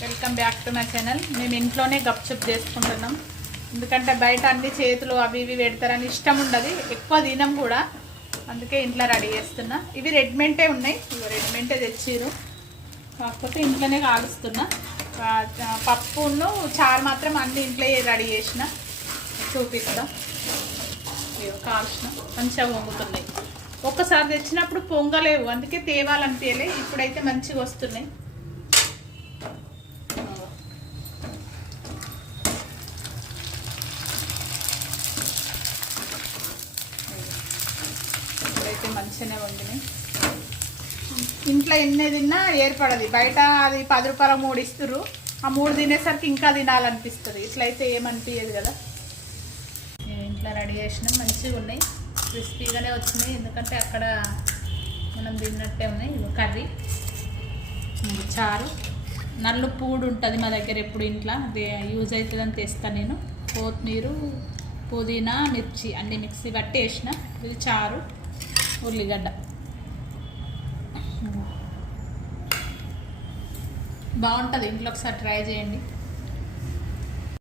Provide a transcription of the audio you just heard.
Welcome back to my channel. మేము ఇంట్లోనే గప్చుప్ చేసుకుంటున్నాం. ఎందుకంటే బయట అన్ని చేతులు అవి ఇవి పెడతారని ఇష్టం ఉండదు, ఎక్కువ తినం కూడా. అందుకే ఇంట్లో రెడీ చేస్తున్నా. ఇవి రెడీమేడే ఉన్నాయి, రెడీమేడే తెచ్చిరు. కాకపోతే ఇంట్లోనే కాలుస్తున్నా. పప్పును చారు మాత్రం అన్ని ఇంట్లో రెడీ చేసిన చూపిస్తా. కాల్చిన మంచిగా పొంగుతున్నాయి. ఒక్కసారి తెచ్చినప్పుడు పొంగలేవు, అందుకే తేవాలనిపించలే. ఇప్పుడైతే మంచిగా వస్తున్నాయి. ఇప్పుడైతే మంచిగానే వండినాయి. ఇంట్లో ఎన్ని తిన్నా ఏర్పడది. బయట అది 10 రూపాయల 3 ఇస్తుర్రు. ఆ 3 తినేసరికి ఇంకా తినాలనిపిస్తుంది. ఇట్లయితే ఏమనిపించదు కదా. ఇంట్లో రెడీ చేసినాం, మంచిగా ఉన్నాయి, క్రిస్పీగానే వచ్చినాయి. ఎందుకంటే అక్కడ మనం తిన్నట్టే ఉన్నాయి. కర్రీ, చారు, నల్లు పూడు ఉంటుంది మా దగ్గర ఎప్పుడు ఇంట్లో, అది యూజ్ అవుతుందని తెస్తాను నేను. కొత్తిమీర, పుదీనా, మిర్చి అన్ని మిక్సీ పట్టి వేసిన. ఇది చారు, ఉల్లిగడ్డ. బాగుంటుంది. ఇంట్లో ఒకసారి ట్రై చేయండి.